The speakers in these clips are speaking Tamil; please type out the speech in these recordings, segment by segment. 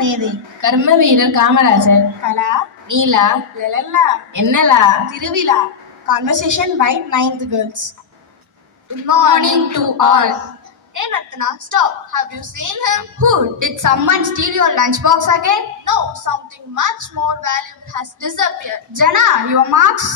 மேதை கர்ம வீரர் காமராஜர். கலா நீலா லலல்லா என்னலா திருவிழா. Conversation by ninth girls. Good morning to all. Hey Natana, stop. Have you seen him? Who? Did someone steal your lunchbox again? No, something much more valuable has disappeared. Jana, your marks?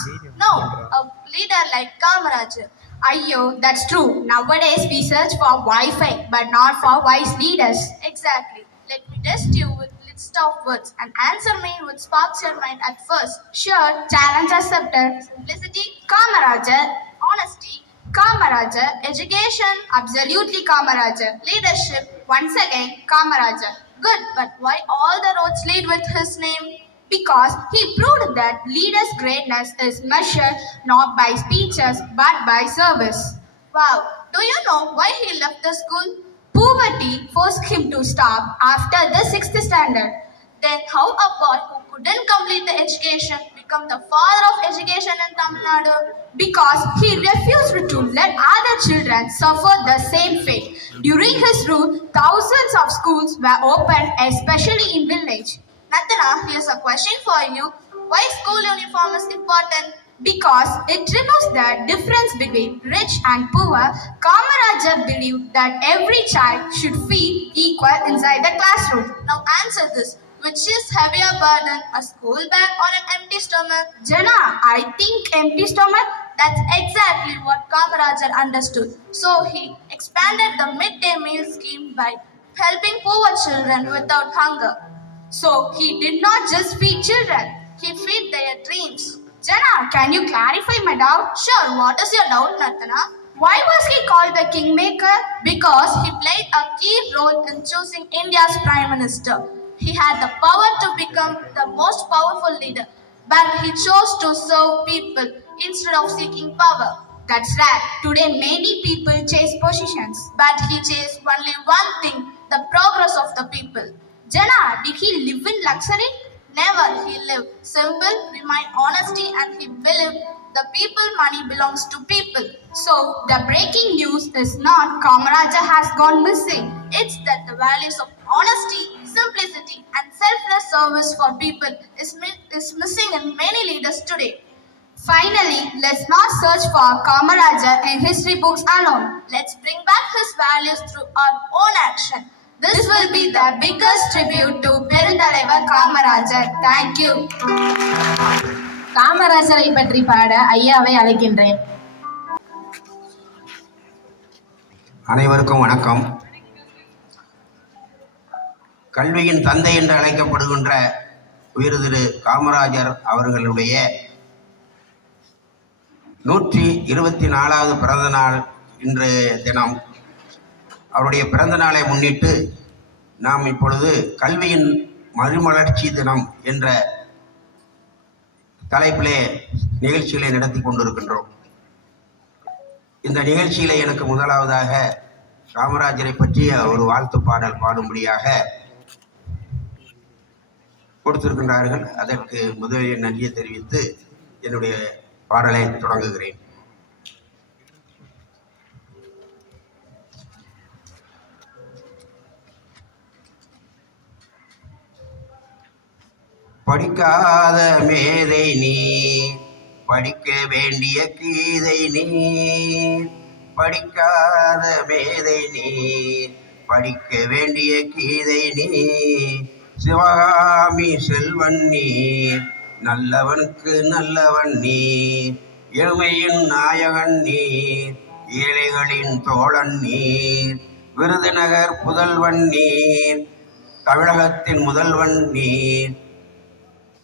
No, a leader like Kamarajar. Ayyo, that's true. Nowadays we search for Wi-Fi but not for wise leaders. Exactly. Let me test you with list of words and answer me with sparks your mind at first. Sure, challenge accepted. Simplicity, Kamarajar, honesty, Kamarajar, education, absolutely Kamarajar. leadership. Once again, Kamarajar. Good, but why all the roads lead with his name? Because he proved that leaders' greatness is measured not by speeches but by service. Wow, do you know why he left the school? Poverty forced him to stop after the 6th standard. Then how a boy who couldn't complete the education become the father of education in Tamil Nadu? Because he refused to let other children suffer the same fate. During his rule, thousands of schools were opened, especially in village. Natana, here's a question for you. Why school uniform is important? Because it removes the difference between rich and poor, Kamarajar believed that every child should feel equal inside the classroom. Now answer this. Which is heavier burden, a school bag or an empty stomach? Jana, I think empty stomach. That's exactly what Kamarajar understood. So he expanded the midday meal scheme by helping poor children without hunger. So he did not just feed children. He fed their dreams. Jana, can you clarify my doubt? Sure, what is your doubt, Natana? Why was he called the kingmaker? Because he played a key role in choosing India's Prime Minister. He had the power to become the most powerful leader, but he chose to serve people instead of seeking power. That's right. Today many people chase positions. But he chased only one thing, the progress of the people. Jana, did he live in luxury? Never. He lived simple, remained honesty, and he believed the people money belongs to people. So the breaking news is not Kamarajar has gone missing. It's that the values of honesty, simplicity, and selfless service for people is missing in many leaders today. Finally, let's not search for Kamarajar in history books alone. Let's bring back his values through our own action. This will be the biggest tribute to Perunthalavar Kamarajar. Thank you. காமராஜரை பற்றி பாட ஐயாவை அழைக்கின்றேன். அனைவருக்கும் வணக்கம். கல்வியின் தந்தை என்று அழைக்கப்படுகின்ற உயர் திரு காமராஜர் அவர்களுடைய 124வது பிறந்த நாள் இன்றைய தினம். அவருடைய பிறந்த நாளை முன்னிட்டு நாம் இப்பொழுது கல்வியின் மறுமலர்ச்சி தினம் என்ற தலைப்பிலே நிகழ்ச்சிகளை நடத்தி கொண்டிருக்கின்றோம். இந்த நிகழ்ச்சியில எனக்கு முதலாவதாக காமராஜரை பற்றிய ஒரு வாழ்த்து பாடல் பாடும்படியாக கொடுத்திருக்கின்றார்கள். அதற்கு முதலில் நன்றியை தெரிவித்து என்னுடைய பாடலை தொடங்குகிறேன். படிக்காத மேதை நீ, படிக்க வேண்டிய கீதை நீ. படிக்காத மேதை நீ, படிக்க வேண்டிய கீதை நீ. சிவகாமி செல்வன் நீ, நல்லவனுக்கு நல்லவன் நீ. எளிமையின் நாயகன் நீ, ஏழைகளின் தோழன் நீ. விருதுநகர் புதல்வன் நீ, தமிழகத்தின் முதல்வன் நீ.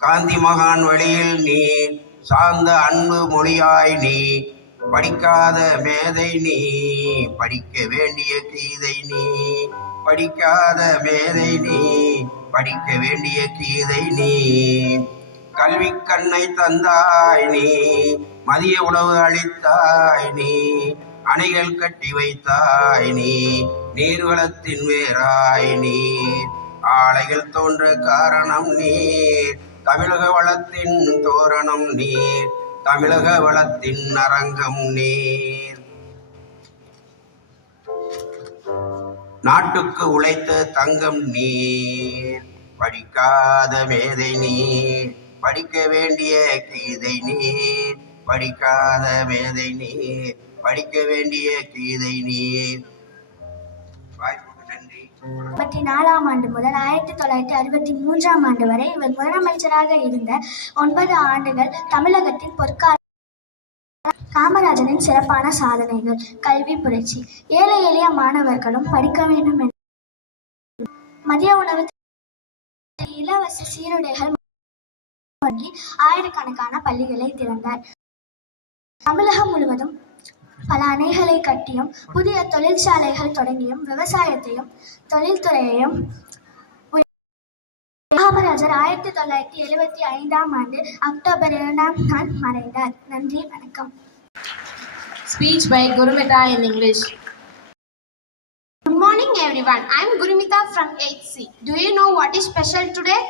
காந்தி மகான் வழியில் நீ, சார்ந்த அன்பு மொழியாய் நீ. படிக்காத மேதை நீ, படிக்க வேண்டிய கீதை நீ. படிக்காத மேதை நீ, படிக்க வேண்டிய கீதை நீ. கல்வி கண்ணை தந்தாய் நீ, மதிய உணவு அளித்தாய் நீ. அணைகள் கட்டி வைத்தாய் நீ, நீர்வளத்தின் வேறாய் நீ. ஆலைகள் தோன்ற காரணம் நீர், தமிழக வளத்தின் தோரணம் நீர். தமிழக வளத்தின் அரங்கம் நீர். நாட்டுக்கு உழைத்த தங்கம் நீர். படிக்காத மேதை நீர், படிக்க வேண்டிய கீதை நீர். படிக்காத மேதை நீர், படிக்க வேண்டிய கீதை நீர். வாய்ப்புக்கு நன்றி. 1954 ஆண்டு முதல் 1963 ஆண்டு வரை இவர் முதலமைச்சராக இருந்த 9 ஆண்டுகள் தமிழகத்தின் பொற்கால. காமராஜரின் சிறப்பான சாதனைகள்: கல்வி புரட்சி. ஏழை எளிய மாணவர்களும் படிக்க வேண்டும் என்று மதிய உணவு, இலவச சீருடைகள் வழங்கி ஆயிரக்கணக்கான பள்ளிகளை திறந்தார். தமிழகம் முழுவதும் பல அணைகளை கட்டியும் புதிய தொழிற்சாலைகள் தொடங்கியும் விவசாயத்தையும் தொழில்துறையையும். காமராஜர் 1975 ஆண்டு அக்டோபர் 2ஆம் நாள் மறைந்தார். நன்றி, வணக்கம். Speech by Gurumita in English. Good morning, everyone. I am Gurumita from 8C. Do you know what is special today?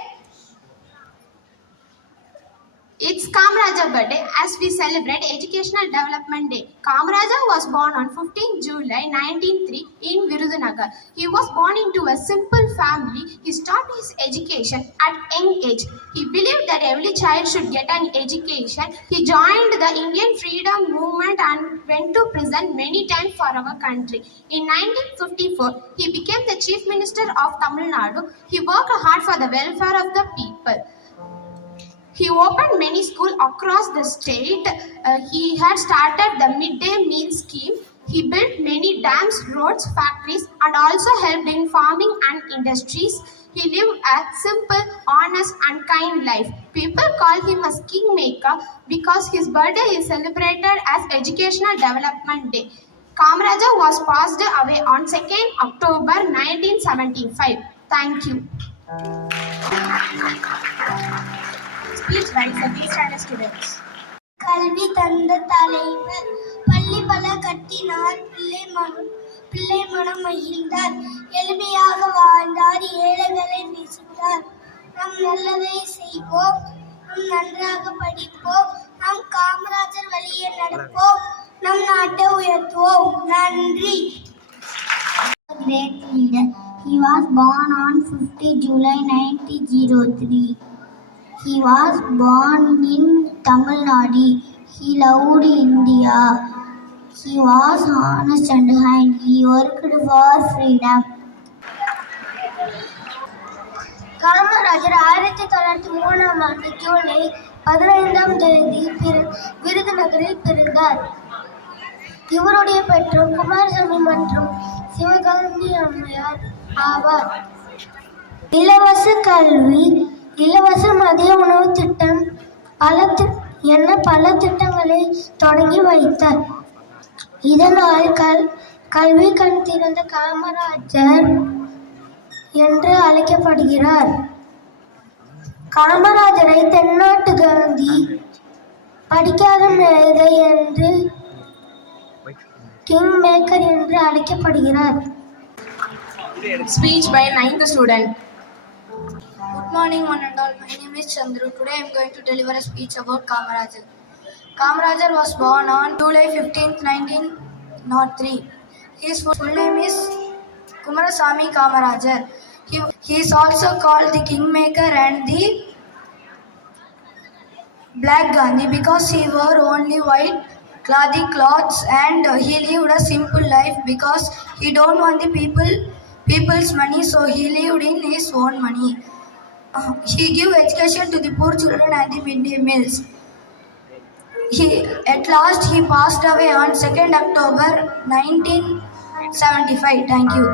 It's Kamarajar birthday as we celebrate Educational Development Day. Kamarajar was born on 15 July 1903 in Virudhunagar. He was born into a simple family. He started his education at young age. He believed that every child should get an education. He joined the Indian freedom movement and went to prison many times for our country. In 1954, he became the Chief Minister of Tamil Nadu. He worked hard for the welfare of the people. He opened many schools across the state. He had started the midday meal scheme. He built many dams, roads, factories, and also helped in farming and industries. He lived a simple, honest, and kind life. People call him a kingmaker because his birthday is celebrated as Educational Development Day. Kamarajar was passed away on 2nd October 1975. Thank you. Speech by 7th standard students. கல்வி தந்த தலைவர், பள்ளி பல கட்டினார், பிள்ளை மனம் மகிழ்ந்தார், எளிமையாக வாழ்ந்தார், ஏழைகளை நேசித்தார். நாம் நல்லதை செய்வோம், நாம் நன்றாக படிப்போம், நாம் காமராஜர் வழியே நடப்போம், நம் நாட்டை உயர்த்துவோம். நன்றி. Great leader. He was born on 50 July 1903. He was born in Tamil Nadu. He loved India. He was honest and kind. He worked for freedom. Kamarajar 1903 ஆண்டு ஜூலை 15ஆம் தேதி விருதுநகரில் பிறந்தார். இவருடைய பெற்றோர் குமாரசாமி மற்றும் சிவகாந்தி அம்மையார் ஆவார். இலவச கல்வி, இலவச மதிய உணவு திட்டம் என பல திட்டங்களை தொடங்கி வைத்தார். இதனால் கல்வி கண் திறந்த காமராஜர் என்று அழைக்கப்படுகிறார். காமராஜரை தென்னாட்டு காந்தி, படிக்காத மேதை என்று, கிங் மேக்கர் என்று அழைக்கப்படுகிறார். Speech by 9th student. Good morning, one and all. My name is Chandru. Today I am going to deliver a speech about Kamarajar. Kamarajar was born on July 15th, 1903. His full name is Kumarasamy Kamarajar. He is also called the Kingmaker and the Black Gandhi because he wore only white clothes and he lived a simple life because he don't want the people's money, so he lived in his own money. He gave education to the poor children and the midday meals. At last he passed away on 2nd October 1975. Thank you.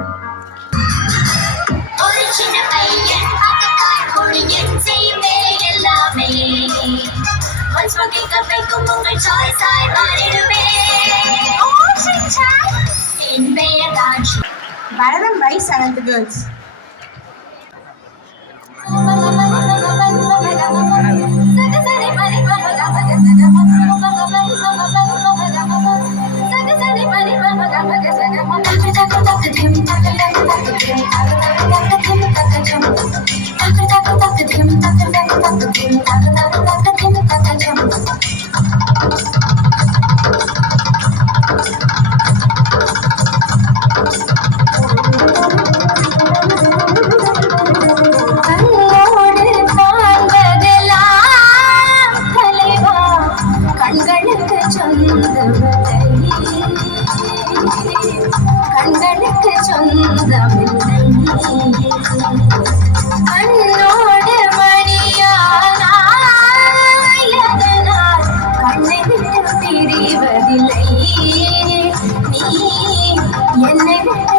Bharadam by 7th girls. சொந்தமில்லை கண்ணோடு மணியானாய் அதனால் கண்ணை விட்டு பிரிவதில்லை நீ என்னை விட்டு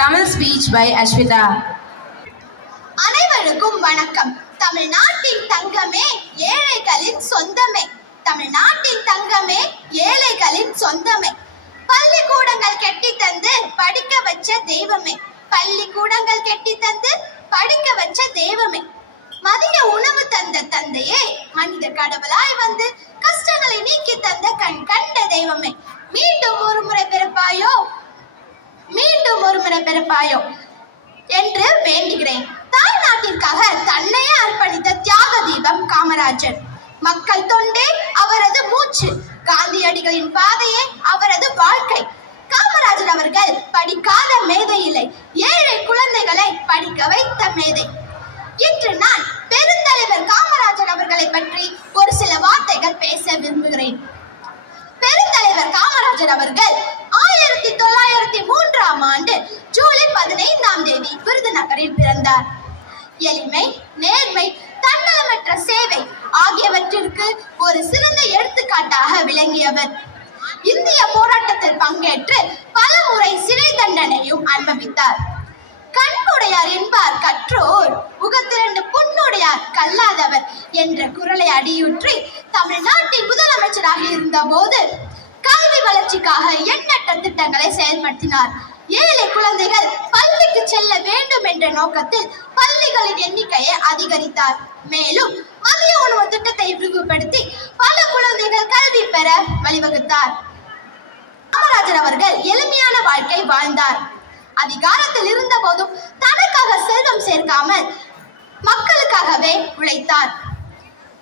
Tamil speech by Ashwita. அனைவருக்கும் வணக்கம். தமிழ்நாட்டின் தங்கமே ஏழைகளின் சொந்தமே. தமிழ்நாட்டின் தங்கமே ஏழைகளின் சொந்தமே. பள்ளிக்கூடங்கள் கட்டி தந்து படிக்க வச்ச தெய்வமே. பள்ளிக்கூடங்கள் கட்டி தந்து படிக்க வச்ச தெய்வமே. மதிய உணவு தந்த தந்தையே, மனித கடவுளாய் வந்து கஷ்டங்களை நீக்கி தந்த கண் கண்ட தெய்வமே. மீண்டும் ஒரு முறை பிறப்பாயோ, மீண்டும் ஒரு முறை பிறப்பாயோ என்று வேண்டுகிறேன். தாய் நாட்டிற்காக தன்னையே அர்ப்பணித்த தியாக தீபம் காமராஜர். மக்கள் தொண்டே அவரது மூச்சு. காந்தியடிகளின் பாதையே அவரது வாழ்க்கை. காமராஜர் அவர்கள் படிக்காத மேதை இல்லை, ஏழை குழந்தைகளை படிக்க வைத்த மேதை. இன்று நான் பெருந்தலைவர் காமராஜர் அவர்களை காமராஜர் அவர்கள் 1903ஆம் ஆண்டு ஜூலை 15ஆம் தேதி விருதுநகரில் பிறந்தார். எளிமை, நேர்மை, தன்னலமற்ற சேவை ஆகியவற்றிற்கு ஒரு சிறந்த எடுத்துக்காட்டாக விளங்கியவர். இந்திய போராட்டத்தில் பங்கேற்று பல முறை சிறை தண்டனையும் அனுபவித்தார். கண்ணுடையார் என்பார் கற்றோர், முகத்திரண்டு புண்ணுடையார் கல்லாதவர் என்ற குரலை அடியுற்றி தமிழ்நாட்டின் முதலமைச்சராக இருந்த போது கல்வி வளர்ச்சிக்காக எண்ணற்ற திட்டங்களை செயல்படுத்தினார். ஏழை குழந்தைகள் பள்ளிக்கு செல்ல வேண்டும் என்ற நோக்கத்தில் பள்ளிகளின் எண்ணிக்கையை அதிகரித்தார். மேலும் மதிய உணவு திட்டத்தை விரிவுபடுத்தி பல குழந்தைகள் கல்வி பெற வழிவகுத்தார். காமராஜர் அவர்கள் எளிமையான வாழ்க்கை வாழ்ந்தார். அதிகாரத்தில் இருந்த போதும் தனக்காக செல்வம் சேர்க்காமல் மக்களுக்காகவே உழைத்தார்.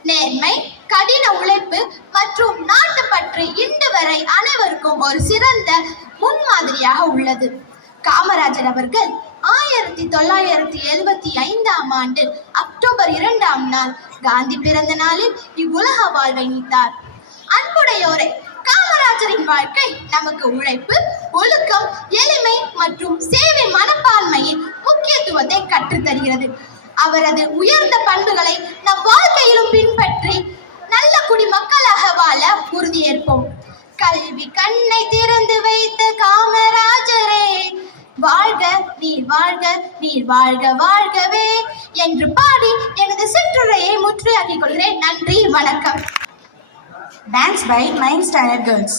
நேர்மை, கடின உழைப்பு மற்றும் நாட்டுப்பற்று இன்று வரை அனைவருக்கும் ஒரு சிறந்த முன்மாதிரியாக உள்ளது. காமராஜர் அவர்கள் 1975ஆம் ஆண்டு அக்டோபர் 2ஆம் நாள் காந்தி பிறந்த நாளில் இவ்வுலக வாழ்வை நீத்தார். அன்புடையோரை, காமராஜரின் வாழ்க்கை நமக்கு உழைப்பு, ஒழுக்கம், எளிமை மற்றும் சேவை மனப்பான்மையின் முக்கியத்துவத்தை கற்றுத்தருகிறது. அவரது உயர்ந்த பண்புகளை நம் வாழ்க்கையிலும் பின்பற்றி நல்ல குடிமக்களாக வாழ உறுதியேற்போம். கல்வி கண்ணை திறந்து வைத்த காமராஜரே, வாழ்க நீர் வாழ்க நீர் வாழ்க வாழ்கவே என்று பாடி எனது சிற்றுரையை முற்றுகையாக்கிக் கொள்கிறேன். நன்றி, வணக்கம். Dance by 9th standard girls.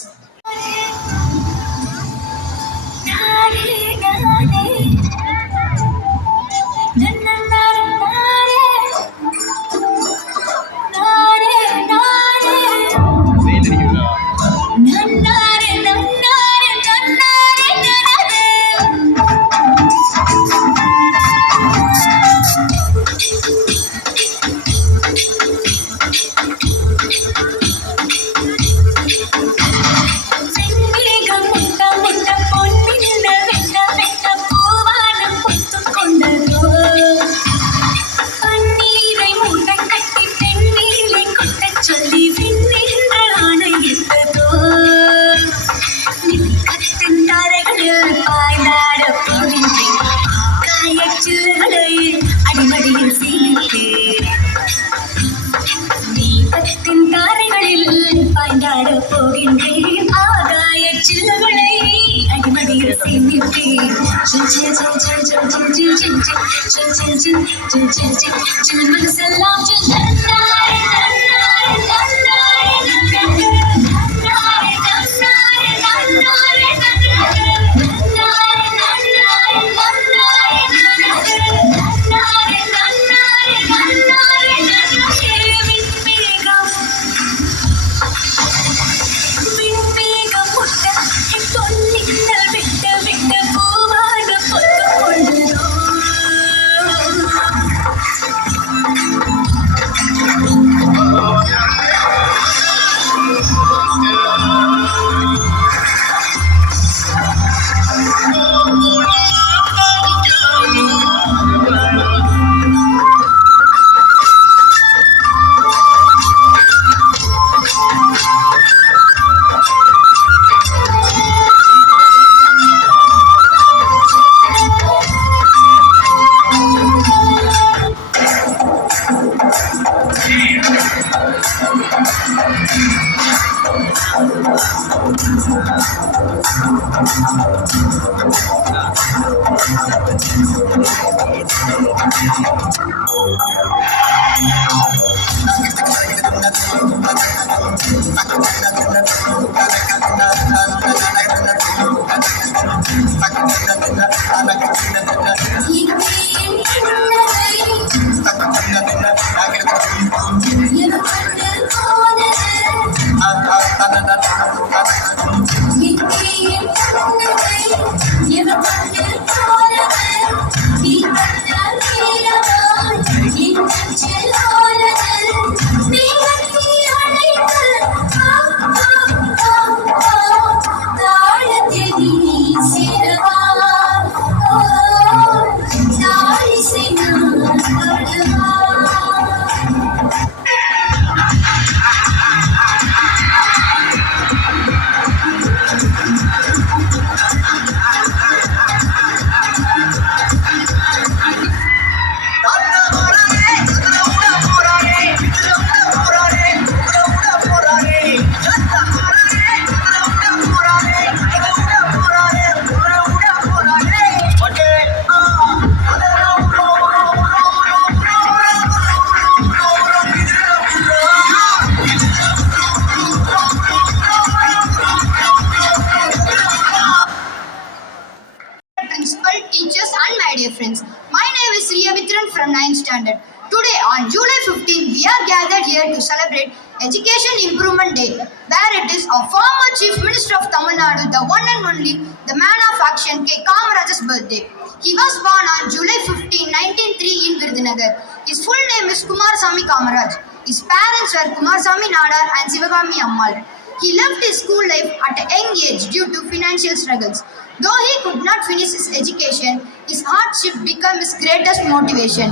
here to celebrate Education Improvement Day, where it is our former Chief Minister of Tamil Nadu, the one and only, the man of action, K. Kamarajar's birthday. He was born on July 15, 1903 in Virudhunagar. His full name is Kumarasamy Kamaraj. His parents were Kumarasamy Nadar and Sivagami Ammal. He left his school life at a young age due to financial struggles. Though he could not finish his education, his hardship became his greatest motivation.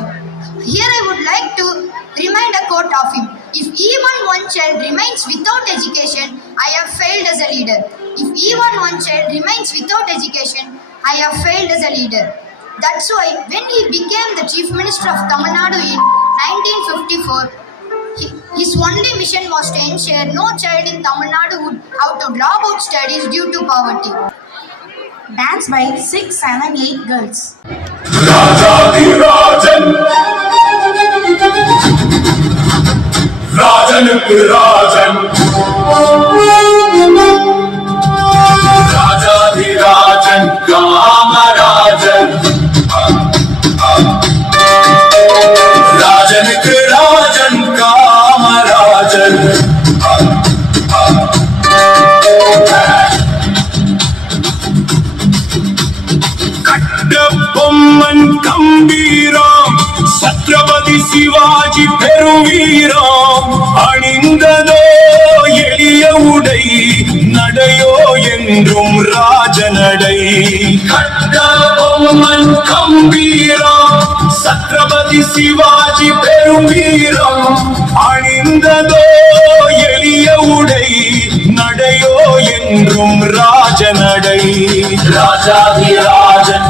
Here I would like to remind a quote of him. If even one child remains without education, I have failed as a leader. If even one child remains without education, I have failed as a leader. That's why when he became the Chief Minister of Tamil Nadu in 1954, his only mission was to ensure no child in Tamil Nadu would have to drop out studies due to poverty. Dance by 6, 7, 8 girls. ராஜாதிராஜன் ராஜனுக்கு ராஜன் ராஜாதிராஜன் காமராஜன் ராஜனுக்கு ராஜன் காமராஜன் கட்டபொம்மன் கம்பீரம் சத்ரபதி சிவாஜி பெருவீரம் அணிந்ததோ எளிய உடை நடையோ என்றும் ராஜநடை கட்டபொம்மன் கம்பீரம் சத்ரபதி சிவாஜி பெருவீரம் அணிந்ததோ எளிய உடை நடையோ என்றும் ராஜநடை ராஜாதிராஜன்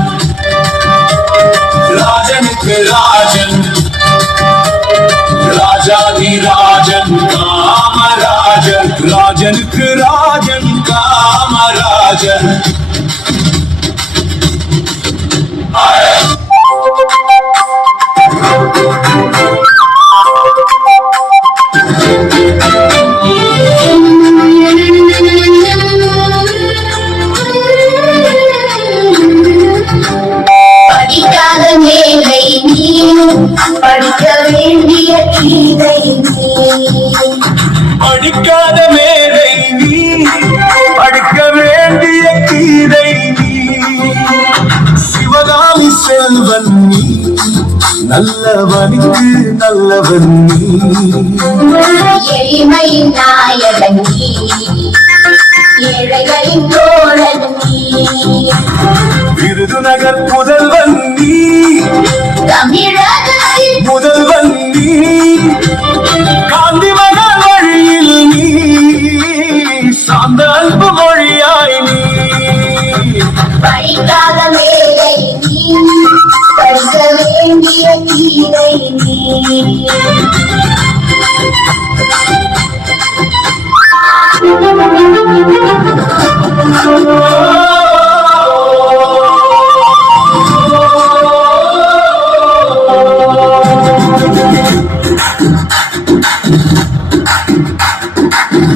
ராஜனுக்கு ராஜன் ராஜாதிராஜன் காமராஜன் ராஜனுக்கு ராஜன் காமராஜன் படிக்காத மேலை நீ படிக்க வேண்டிய கீதை நீ படிக்காத மேதை நீ படிக்க வேண்டிய கீதை நீ சிவகாமி செல்வன் நீ நல்லவனுக்கு நல்லவன் நீ எளிமை நாயகன் நீ ஏழைகளின் தோழன் நீ விருதுநகர் புதல்வன் நீ தமிழகத்தின் முதல்வன் நீ காந்தி மகன் வழியில் நீ சார்ந்த அன்பு மொழியாய் நீ படிக்காத மேலை நீ படிக்க வேண்டிய கீதை நீ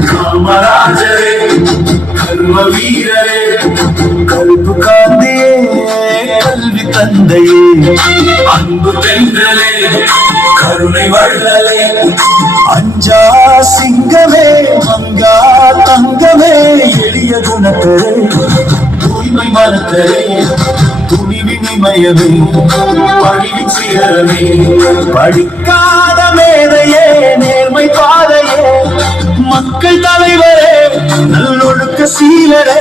காமராஜரே கர்ம வீரரே கருப்பு காந்தியே கல்வி தந்தையே அன்பு தென்றலே கருணை வள்ளலே அஞ்சா சிங்கமே மங்கா தங்கமே எளிய குணத்தரே தூய்மை மனத்தரே துணிவினிமயமே பணிவின் சிகரமே படிக்காத மேதையே நேர்மை பாதையே மக்கள் தலைவரே நல்லொழுக்க சீலரே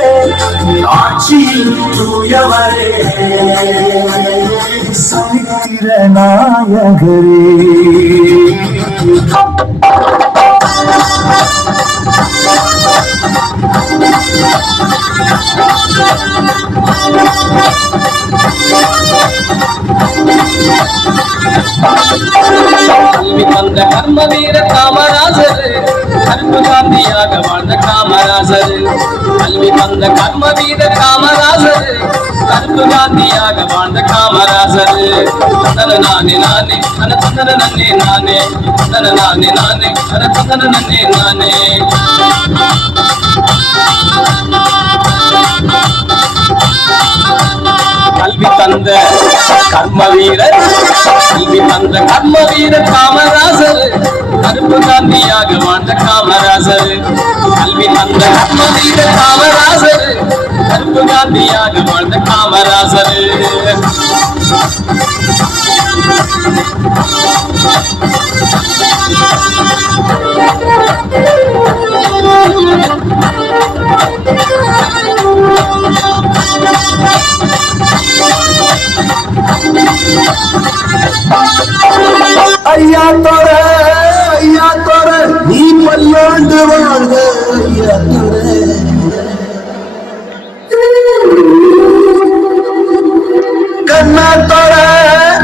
ஆட்சியில் தூயவரே சரித்திர நாயகரே கல்வி தந்த கர்ம வீர காமராஜர் கருப்பு காந்தியாக வாழ்ந்த காமராஜர் கல்வி தந்த கர்ம வீர காமராஜர் கருப்பு காந்தியாக வாழ்ந்த காமராஜர் தந்தன நானே நானே அன தந்தன நன்னே நானே தந்தன நானே நானே அன தந்தன நன்னே நானே கல்வி தந்த கர்ம வீரர் கல்வி தந்த கர்ம வீரர் காமராஜர் கருப்பு கருப்பு காந்தியாக வாழ்ந்த காமராசர் கல்வி தந்த கர்ம வீரர் காமராசர் கருப்பு காந்தியாக வாழ்ந்த காமராசர் ஐயா தோர நீ பல்லாண்டு வாழ்க ஐயா தோர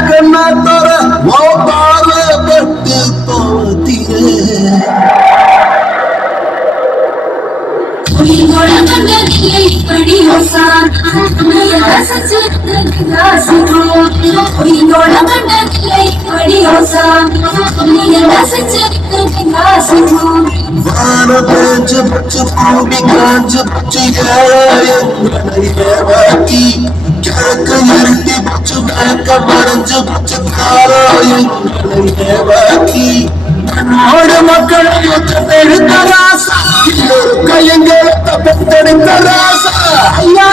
கண்ணா தோர ஓ பாவப்பட்டு போத்தியே வான பேஞ்சு பச்சு பூமி காஞ்சு பச்சு ஏவாக்கி கிழக்கு இருட்டி பச்சு மேற்க மறைஞ்சு பச்சு காராயங்களை ஏவாக்கி நாடு மக்கள் எடுத்த ராசா ஒரு கையங்களை பெத்தெடுத்த ராசா ஐயா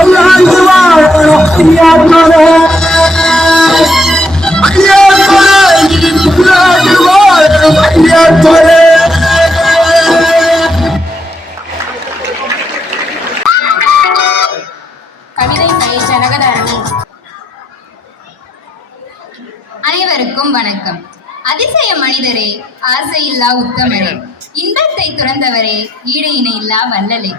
ஐயா கவிதை பை ஜனகதரணி. அனைவருக்கும் வணக்கம். அதிசய மனிதரே, ஆசையில்லா உத்தமரே, இன்பத்தை துறந்தவரே, ஈடு இணையில்லா வல்லலே,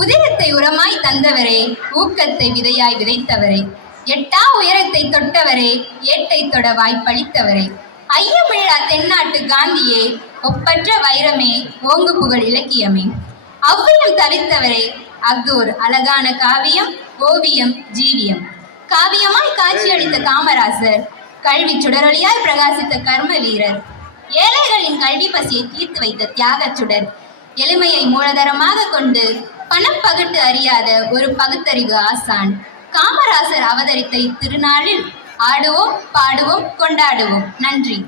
உதிரத்தை உரமாய் தந்தவரே, ஊக்கத்தை விதையாய் விதைத்தவரே, எட்டா உயரத்தை தொட்டவரே, ஏட்டை தொட வாய்ப்பளித்தவரே, ஐயமிழா தென்னாட்டு காந்தியே, ஒப்பற்ற வைரமே, ஓங்கு புகழ் இலக்கியமே, ஔவையம் தவித்தவரே, அஃதோர் அழகான காவியம், ஓவியம், ஜீவியம், காவியமாய் காட்சியளித்த காமராசர், கல்வி சுடரொளியாய் பிரகாசித்த கர்ம வீரர், ஏழைகளின் கல்வி பசியை தீர்த்து வைத்த தியாகச் சுடர், எளிமையை மூலதனமாக கொண்டு பணம் பகுட்டு அறியாத ஒரு பகுத்தறிவு ஆசான், காமராசர் அவதரித்த இத்திருநாளில் ஆடுவோம், பாடுவோம், கொண்டாடுவோம். நன்றி.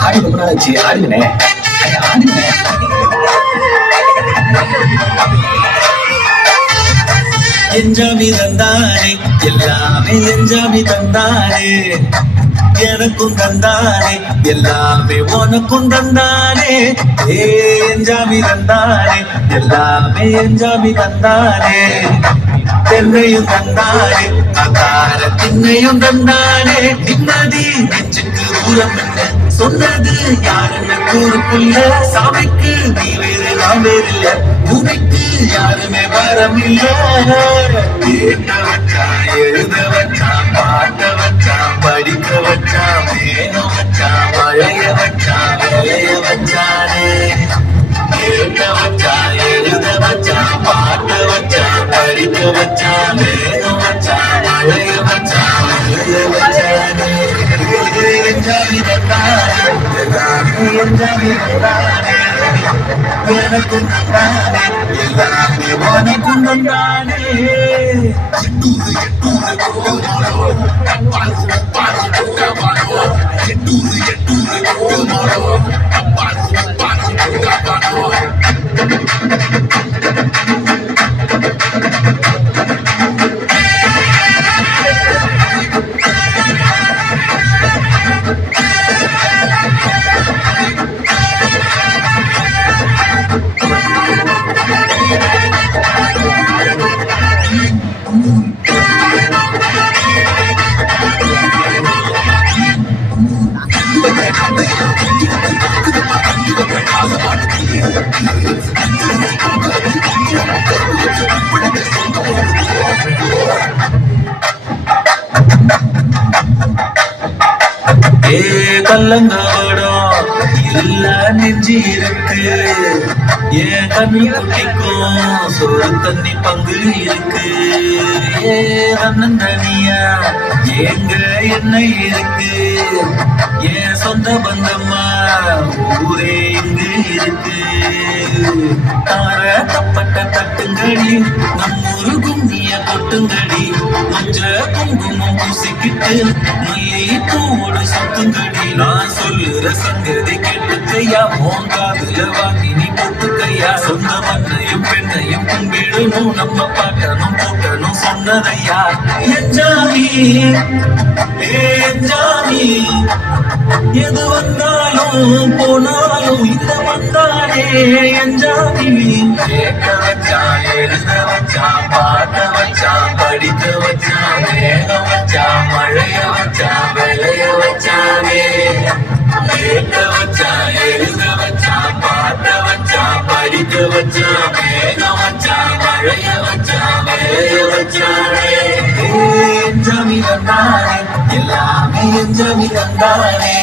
ஆடி ரொம்ப நாளாச்சு, ஆடுங்கண்ணே ஆடுங்க. எஞ்சாமி தந்தானே எல்லாமே எஞ்சாமி தந்தானே எனக்கும் தந்தானே எல்லாமே உனக்கும் தந்தானே எஞ்சாமி தந்தானே எல்லாமே எஞ்சாமி தந்தானே தென்னையும் தந்தானே அகார திண்ணையும் தந்தானே நிம்மதி நெஞ்சுக்கு தூரம் என்ன சொன்னது யாருன்னு கூறுக்குள்ள சாமிக்கு நீ வேறு நான் வேறில்ல பூமிக்கு யாருமே வரமில்ல கேட்க வச்சான் எழுத வச்சான் பாட்ட வச்சான் படிக்க வச்சான் மேகம் வச்சான் மழைய வச்சான் விளைய வச்சானே கேட்க வச்சான் எழுத வச்சான் பாட்ட வச்சான் படிக்க வச்சான் மேகம் வச்சான் மழைய வச்சான் விளைய வச்சானே எஞ்சாமி தந்தானே எஞ்சாமி தந்தானே எனக்கும் தந்தானே எல்லாமே உனக்கும் தந்தானே எட்டூரு எட்டூரு கொட்டல் மாணவோ அப்பால் அப்பால் கொட்ட மாணவோ எட்டூரு எட்டூரு கொட்டல் மாணவோ அப்பால் அப்பால் கொட்ட மாணவோ கல்லங்காடோ இல்ல நெஞ்சு இருக்கு, என் கண்ணு குட்டிக்கும் சோறு தண்ணி பங்கு இருக்கு. ஏ அண்ணன் தனியா எங்க என்ன இருக்கு, என் சொந்த பந்தம்மா ஊரே இங்கு இருக்கு. தார தப்பட்ட தட்டுங்கடி, நம்மூரு கும்மிய கொட்டுங்கடி, மஞ்ச குங்குமம் பூசிக்கிட்டு மல்லி பூவோடு சுத்துங்கடி. நான் சொல்லுற சங்கதி கேட்டுக்கையா, உன் காதுல வாங்கி நீ போட்டுக்கையா. சொந்த மண்ணையும் பெண்ணையும் கும்பிடணும், நம்ம பாட்டனும் போட்டனும் சொன்னதையா. என் ஜாமி என் ஜாமி, எது வந்தாலும் போனாலும் இந்த வந்தானே என் ஜாமி. கேட்க வச்சான், எழுத வச்சான், பார்க்க வச்சான், படிக்க வச்சான், வேக வச்சான், மழைய வச்சான், விளைய வச்சானே. கேட்க வச்சான், எழுத வச்சான், பார்க்க வச்சான், படிக்க வச்சான், வேக வச்சான், மழைய வச்சான், விளைய வச்சானே. என் ஜாமி வந்தானே, எல்லாமே என் ஜாமி தந்தானே.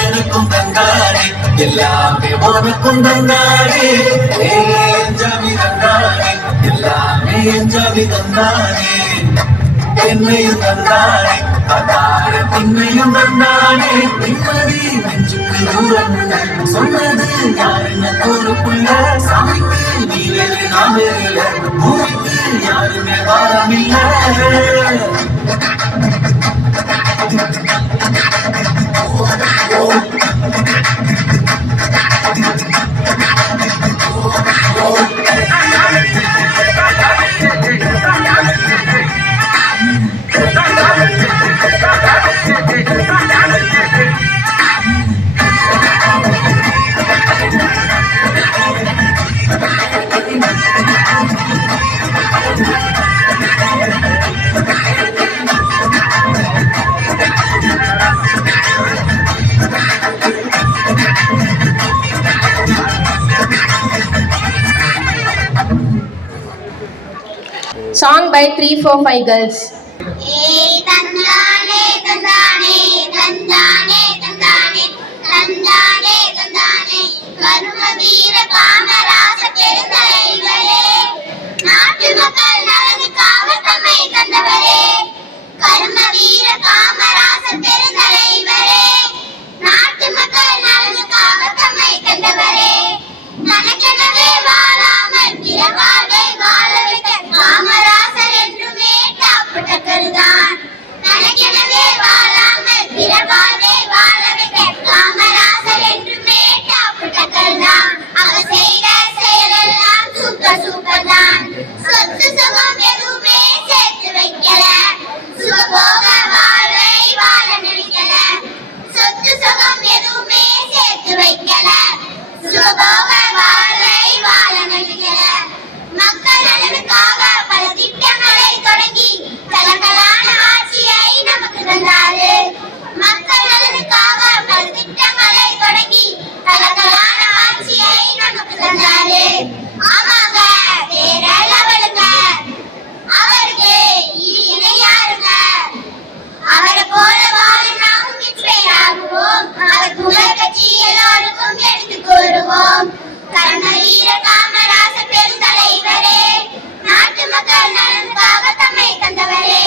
எனக்கும் தந்தானே, எல்லாமே உனக்கும் தந்தானே. என் ஜாமி தந்தானே, எல்லாமே என் ஜாமி தந்தானே. என்னையும் தந்தானே, அதார பின்னையும் தந்தானே. நிம்மதி நெஞ்சுக்கு தூரம் சொன்னது யாருன்னு தோறுக்குள்ள. சாமிக்கு நீ வேறு நான் வேறில்ல, பூமிக்கு யாருமே வாரமில்ல. Song by 345 Girls. தந்தானே தந்தானே தந்தானே தந்தானே தந்தானே தந்தானே கரும வீர காமராச பெருந்தலைவரே, நாட்டு மக்கள் நலனுக்காக தம்மை தந்தவரே. கரும வீர காமராச பெருந்தலைவரே, நாட்டு மக்கள் நலனுக்காக தம்மை தந்தவரே. தனக்கெனவே வாழாமல் பிற வாழ்வை வாழ வைத்த காமராசர் என்றுமே டாப்பு டக்கர்தான். தனக்கெனவே வாழாமல் பிற வாழ்வை வாழ வைத்த காமராசர் என்றுமே டாப்பு டக்கர்தான். அவர் செய்த செயலெல்லாம் சூப்பர் சூப்பர் தான். சொத்து சுகம் எதுவுமே சேர்த்து வைக்கல, சுகபோக வாழ்வை வாழ நினைக்கல. சொத்து சுகம் எதுவுமே சேர்த்து வைக்கல, சுகபோக வாழ்வை வாழ நினைக்கல. மக்கள் நலனுக்காக பல திட்டங்களை தொடங்கி கலகலான ஆட்சியை நமக்கு தந்தாரு. மக்கள் நலனுக்காக பல திட்டங்களை தொடங்கி கலகலான ஆட்சியை நமக்கு தந்தாரு. ஆமாங்க, வேற லெவலுங்க. அவருக்கு இனி இணையாருங்க. அவரை போல வாழ நாமும் இன்ஸ்பயர் ஆகுவோம். அவர் புகழ் பற்றி எல்லாருக்கும் எடுத்து கூறுவோம். கர்ம வீர காமராச பெருந்தலைவரே, நாட்டு மக்கள் நலனுக்காக தம்மை தந்தவரே.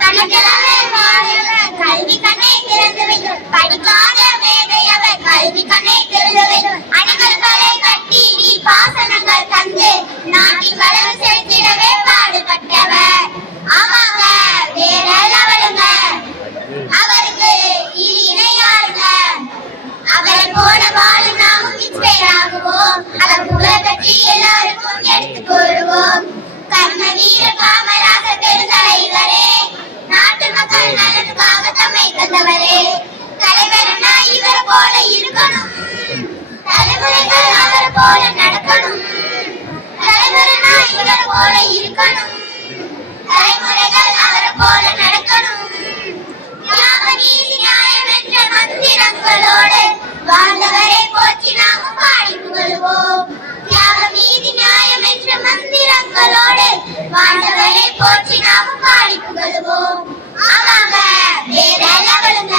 தனக்கெனவே வாழவர் கல்வி கண்ணை திறந்து வைக்கும், படிக்காத மேதை அவர் கல்வி கண்ணை திறந்து வைக்கும். அணைகளை கட்டி நீர் பாசனங்கள் தந்து நாட்டின் வளம் செலுத்திடவே பாடுபட்டவர். ஆமாங்க, வேற லெவலுங்க. அவருக்கு இனி இணையாருங்க. அவரை போல வாழ நாமும் இன்ஸ்பயர் ஆகுவோம். அவர் புகழ் பற்றி எல்லாருக்கும் எடுத்து கூறுவோம். கர்ம வீர காமராச பெருந்தலைவரே, நாட்டு மக்கள் நலனுக்காக தம்மை தந்தவரே. தலைவர்னா இவரை போல இருக்கணும், தலைமுறைகள் அவரை போல நடக்கணும். தலைவர்னா இவரை போல இருக்கணும், தலைமுறைகள் அவரை போல நடக்கணும். தியாக நீதி நியாயம் என்ற மந்திரங்களோடு வாழ்ந்தவரை போற்றி நாமும் பாடி புகழுவோம். தியாக நீதி நியாயம் என்ற மந்திரங்களோடு வாழ்ந்தவரை போற்றி நாமும் பாடி புகழுவோம். ஆமாங்க, வேற லெவலுங்க.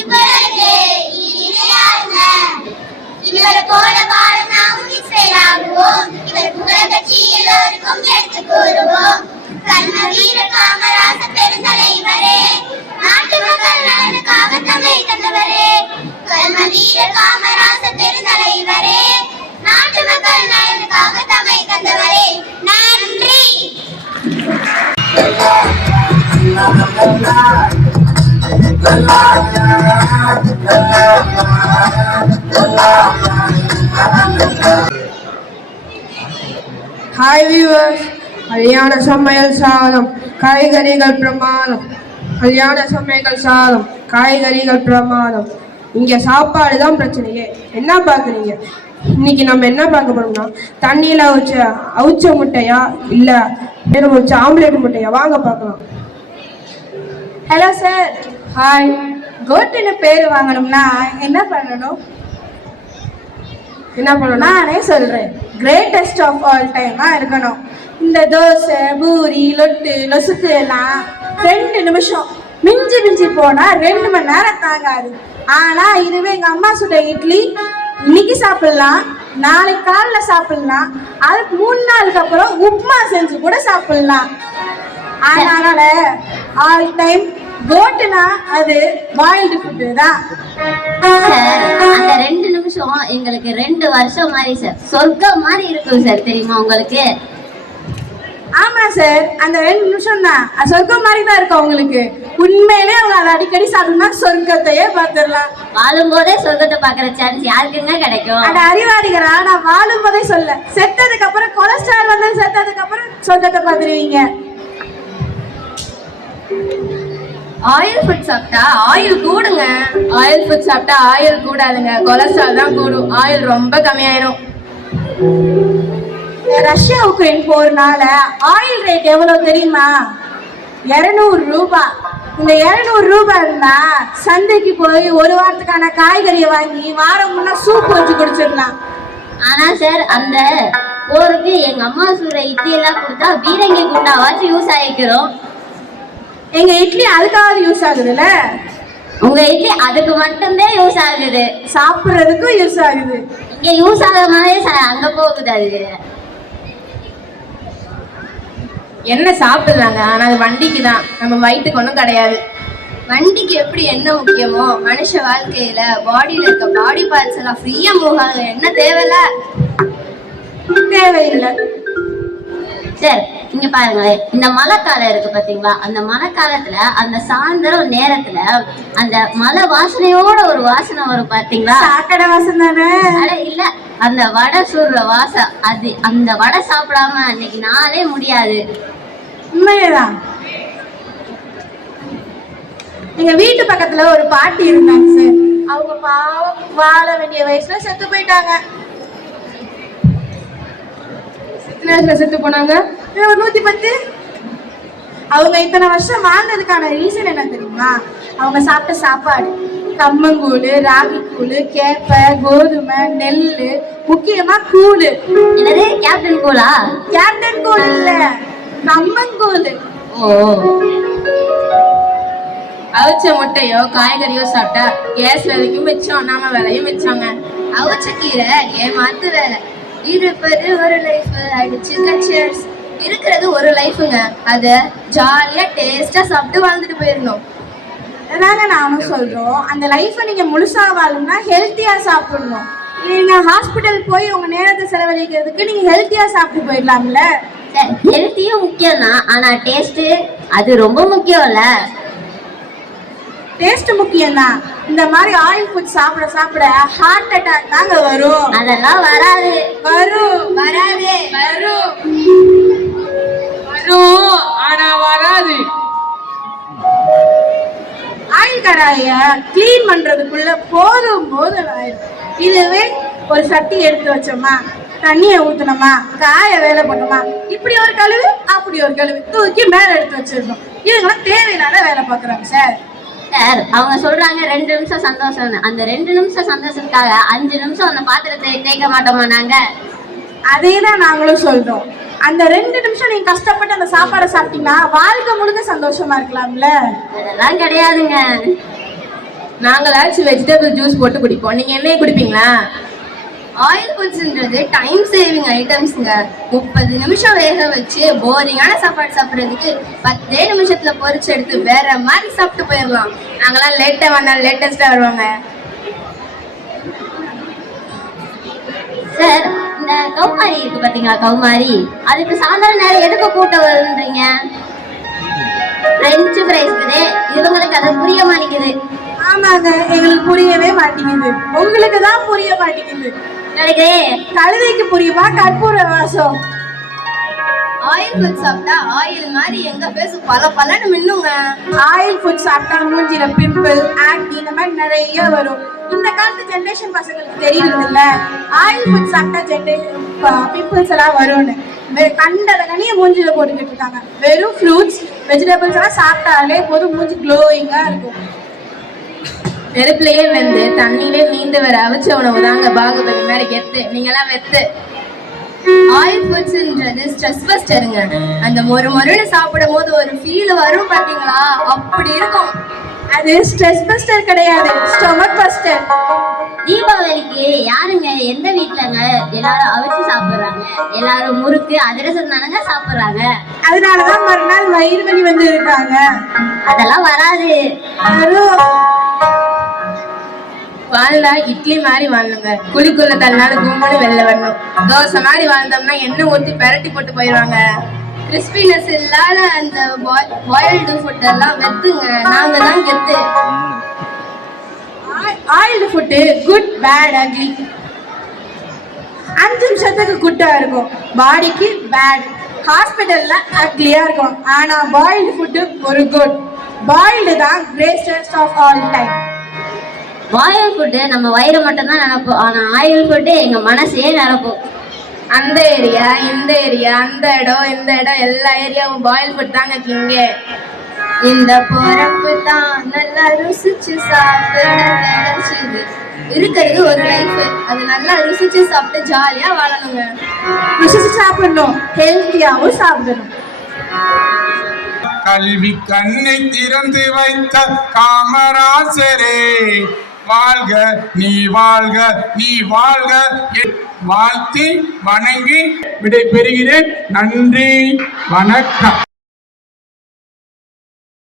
இவருக்கு இணையாருங்க. கர்ம வீர காமராச பெருந்தலைவரே, நாட்டு மக்கள் நலனுக்காக தம்மை தந்தவரே. கர்ம வீர காமராச பெருந்தலைவரே, நாட்டு மக்கள் நலனுக்காக தம்மை தந்தவரே. நன்றி. ஹாய் வியூவர்ஸ், கல்யாண சமையல் சாதம் காய்கறிகள் பிரமாதம். கல்யாண சமையல் சாதம் காய்கறிகள் பிரமாதம். இங்கே சாப்பாடு தான் பிரச்சனையே. என்ன பார்க்குறீங்க? இன்னைக்கு நம்ம என்ன பார்க்க போறோம்னா, தண்ணியில் அவிச்ச முட்டையா இல்லை வேறு வச்ச ஆம்லேட் முட்டையா? வாங்க பார்க்கலாம். Hello sir. ஹாய். கோட்டுன்னு பேர் வாங்கணும்னா என்ன பண்ணணும்? நானே சொல்றேன். கிரேட்டஸ்ட் ஆஃப் ஆல் டைமா இருக்கணும். இந்த தோசை, பூரி, லொட்டு, லொசுக்கு எல்லாம் 2 நிமிஷம், மிஞ்சி மிஞ்சி போனா 2 மணி நேரம் தாங்காது. ஆனா இதுவே எங்க அம்மா சுட்ட இட்லி இன்னைக்கு சாப்பிடலாம், நாளைக்கு காலைல சாப்பிடலாம், அதுக்கு 3 நாளுக்கு அப்புறம் உப்புமா செஞ்சு கூட சாப்பிடலாம். அதனால ஆல் டைம் கோட்டுனா அது பாயில்டு ஃபுட்டு தான். சார், அந்த 2 நிமிஷம் எங்களுக்கு 2 வருஷம் மாதிரி சார். சொர்க்கம் மாதிரி இருக்கும் சார், தெரியுமா உங்களுக்கு? ஆமா சார், அந்த 2 நிமிஷம் தான் சொர்க்கம் மாதிரி தான் இருக்கும் உங்களுக்கு. உண்மையிலே அவங்க அதை அடிக்கடி சாப்பிட்டா சொர்க்கத்தையே பார்த்துடலாம். வாழும் போதே சொர்க்கத்தை பார்க்குற சான்ஸ் யாருக்குங்க கிடைக்கும்? அந்த அறிவாளிகளா, நான் வாழும் போதே சொல்ல, செத்ததுக்கு அப்புறம் கொலஸ்ட்ரால் வந்து செத்ததுக்கு அப்புறம் சொர்க்கத்தை பார்த்துருவீங்க. ஆயில் ஃபுட் சாப்பிட்டா ஆயில் கூடுங்க. ஆயில் ஃபுட் சாப்பிட்டா ஆயில் கூடாதுங்க, கொலஸ்ட்ரால் தான் கூடும். ஆயில் ரொம்ப கம்மியாயிரும். ரஷ்யா உக்ரைன் போறனால ஆயில் ரேட் எவ்வளவு தெரியுமா? 200 ரூபாய். இந்த 200 ரூபாய் இருந்தா சந்தைக்கு போய் 1 வாரத்துக்கான காய்கறியை வாங்கி வாரம் முன்னா சூப் வச்சு குடிச்சிடலாம். ஆனா சார், அந்த போருக்கு எங்க அம்மா சுடுற இட்லி எல்லாம் கொடுத்தா பீரங்கி குண்டாவாச்சும் யூஸ் ஆகிக்கிறோம். எங்க இட்லி அதுக்காவது யூஸ் ஆகுதுல்ல? உங்க இட்லி அதுக்கு மட்டும்தான் யூஸ் ஆகுது, சாப்பிட்றதுக்கும் யூஸ் ஆகுது. இங்க யூஸ் ஆகுற மாதிரி அங்க போகுது. அது என்ன சாப்பிடலாங்க, ஆனா அது வண்டிக்கு தான், நம்ம வயிற்றுக்கு ஒன்றும் கிடையாது. வண்டிக்கு எப்படி என்ன முக்கியமோ, மனுஷ வாழ்க்கையில பாடியில இருக்க பாடி பார்ட்ஸ் எல்லாம் ஃப்ரீயா மூவ் ஆகுது. என்ன தேவையில்ல? தேவையில்லை சார். இங்க பாருங்களேன், இந்த மழை காலம் இருக்கு பாத்தீங்களா? அந்த மழை காலத்துல அந்த சாயந்தரம் நேரத்துல அந்த மழை வாசனையோட ஒரு வாசனை வரும் பாத்தீங்களா? சாக்கடை வாசனை தானே? இல்ல, அந்த வடை சுடுற வாசம். அது அந்த வடை சாப்பிடாம அன்னைக்கு நாளே முடியாது. உண்மையதான். எங்க வீட்டு பக்கத்துல ஒரு பாட்டி இருந்தாங்க சார். அவங்க பாவம் வாழ வேண்டிய வயசுல செத்து போயிட்டாங்க. செத்து போனாங்க 110. அவங்க இத்தனை வருஷம் வாழ்ந்ததுக்கான ரீசன் என்ன தெரியுமா? அவங்க சாப்பிட்ட சாப்பாடு கம்மங்கூழ், ராகி கூழ், கேப்பை, கோதுமை, நெல், முக்கியமா கூழ். என்னது கேப்டன் கூழா? கேப்டன் கூழ் இல்ல, கம்மங்கூழ். ஓ, அவிச்ச முட்டையோ காய்கறியோ சாப்பிட்டா கேஸ் வேலைக்கும் மிச்சம், நாம வேலையும் மிச்சங்க. அவிச்ச கீரை ஏமாத்து வேலை. இருப்பது ஒரு லைஃப், அடிச்சு கச்சர்ஸ். இருக்கிறது ஒரு லைஃபுங்க, அதை ஜாலியா டேஸ்டா சாப்பிட்டு வாழ்ந்துட்டு போயிடணும். அதாங்க நானும் சொல்றோம். அந்த லைஃபை நீங்க முழுசா வாழணும்னா ஹெல்த்தியா சாப்பிடணும். நீங்க ஹாஸ்பிட்டல் போய் உங்க நேரத்தை செலவழிக்கிறதுக்கு நீங்க ஹெல்த்தியா சாப்பிட்டு போயிடலாம்ல. ஹெல்த்தியும் முக்கியம் தான், ஆனா டேஸ்ட் அது ரொம்ப முக்கியம்ல. டேஸ்ட் முக்கியம் தான். இந்த மாதிரி ஆயில் ஃபுட் சாப்பிட சாப்பிட ஹார்ட் அட்டாக் தாங்க வரும். அதெல்லாம் வராது. வரும். வராது. வரும் ஆனா வராது. ஆயில் கடாய கிளீன் பண்றதுக்குள்ள போதும் ஆயிடும். இதுவே ஒரு சட்டி எடுத்து வச்சோமா, தண்ணியை ஊத்தணுமா, காய வேலை பண்ணோமா, இப்படி ஒரு கழுவு அப்படி ஒரு கழுவு தூக்கி மேல எடுத்து வச்சிடணும். இதுக்கெல்லாம் தேவையில்லாத வேலை பார்க்குறாங்க சார். சார், அவங்க சொல்றாங்க 2 நிமிஷம் சந்தோஷம். அந்த 2 நிமிஷம் சந்தோஷத்துக்காக 5 நிமிஷம் அந்த பாத்திரத்தை தேய்க்க மாட்டோமா நாங்க? அதே தான் நாங்களும் சொல்றோம். அந்த 2 நிமிஷம் நீங்க கஷ்டப்பட்டு அந்த சாப்பாடை சாப்பிட்டீங்கன்னா வாழ்க்கை முழுக்க சந்தோஷமா இருக்கலாம்ல. அதெல்லாம் கிடையாதுங்க. நாங்களாச்சும் வெஜிடபிள் ஜூஸ் போட்டு குடிப்போம், நீங்க என்னையே குடிப்பீங்களா? ஆயில் ஃபுட்ஸ்ன்றது டைம் சேவிங் ஐட்டம்ஸுங்க. 30 நிமிஷம் வேக வச்சு போரிங்கான சாப்பாடு சாப்பிட்றதுக்கு 10 நிமிஷத்துல பொரிச்சு எடுத்து வேற மாதிரி சாப்பிட்டு போயிடலாம். நாங்களாம் லேட்டாக வந்தாலும் லேட்டஸ்டாக வருவாங்க. சார், இந்த கௌமாரி இருக்கு பாத்தீங்களா, கௌமாரி, அதுக்கு சாயந்தரம் நேரம் எதுக்கு கூட்டம் வருன்றீங்க? பிரெஞ்சு ஃப்ரைஸ்க்கு இவங்களுக்கு அது புரிய மாட்டேங்குது. ஆமாங்க, எங்களுக்கு புரியவே மாட்டேங்குது. உங்களுக்கு தான் புரிய மாட்டேங்குது. கழுதைக்கு புரியுமா கற்பூர வாசம்? ஆயில் ஃபுட் சாப்பிட்டா ஆயில் மாதிரி எங்க பேச பலன்னு மின்னுங்க. ஆயில் ஃபுட் சாப்பிட்டா மூஞ்சில பிம்பிள், ஆக்னி இந்த மாதிரி நிறைய வரும். இந்த காலத்து ஜெனரேஷன் பசங்களுக்கு தெரியறது இல்ல ஆயில் ஃபுட் சாப்பிட்டா பிம்பிள்ஸ் எல்லாம் வரும்னு. கண்டத கனிய மூஞ்சில போட்டுக்கிட்டு இருக்காங்க. வெறும் ஃப்ரூட்ஸ், வெஜிடபிள்ஸ் எல்லாம் சாப்பிட்டாலே போதும் மூஞ்சி க்ளோயிங்கா இருக்கும். நெருப்புலயே வெந்து தண்ணியிலே நீந்து வர அவிச்ச உணவு தாங்க பாகுபலி மாதிரி கெத்து. நீங்கெல்லாம் வெத்து. ஆயில் ஃபுட்ஸ்ன்றது ஸ்ட்ரெஸ் பஸ்டருங்க. அந்த மொறுன்னு சாப்பிடும் போது ஒரு ஃபீல் வரும் பாத்தீங்களா, அப்படி இருக்கும். அது ஸ்ட்ரெஸ் பஸ்டர் கிடையாது, ஸ்டொமக் பஸ்டர். தீபாவளிக்கு யாருங்க எந்த வீட்டுலங்க எல்லாரும் அவிச்சு சாப்பிடுறாங்க? எல்லாரும் முறுக்கு அதிரசம் தானங்க சாப்பிடுறாங்க. அதனாலதான் மறுநாள் வயிறு வலி வந்து இருக்காங்க. அதெல்லாம் வராது. வாழ்ந்தா இட்லி மாதிரி வாழணுங்க. குழிக்குள்ள தள்ளினாலும் கும்பனு வெளில வரணும். தோசை மாதிரி வாழ்ந்தோம்னா எண்ணெய் ஊற்றி பெரட்டி போட்டு போயிடுவாங்க. கிறிஸ்பினஸ் இல்லாத அந்த பாயில்டு ஃபுட் எல்லாம் வெத்துங்க. நாங்க தான் கெத்து. Oiled food good bad ugly. 5 நிமிஷத்துக்கு குட்டா இருக்கும், பாடிக்கு பேட். ஹாஸ்பிட்டல்ல அக்லியா இருக்கும். ஆனா பாயில்டு ஃபுட்டு ஒரு குட். பாயில்டு தான் greatest of all time. Boil food நம்ம வயிறு மட்டும்தான் நினைப்போம், ஆனா ஆயில் ஃபுட்டு எங்க மனசே நினைப்போம். அந்த ஏரியா, இந்த ஏரியா, அந்த இடம், இந்த இடம், எல்லா ஏரியாவும் பாயில் ஃபுட் தாங்க கிங்க. இந்த போறப்பு தான் நல்லா ருசிச்சு சாப்பிட கிடைச்சது. இருக்கிறது ஒரு லைஃப், அது நல்லா ருசிச்சு சாப்பிட்டு ஜாலியா வாழணுங்க. ருசிச்சு சாப்பிடணும், ஹெல்த்தியாவும் சாப்பிடணும். கல்வி கண்ணை திறந்து வைத்த காமராசரே, வாழ்க நீ வாழ்க நீ வாழ்க வாழ்த்தி வணங்கி விடை பெறுகிறேன். நன்றி, வணக்கம்.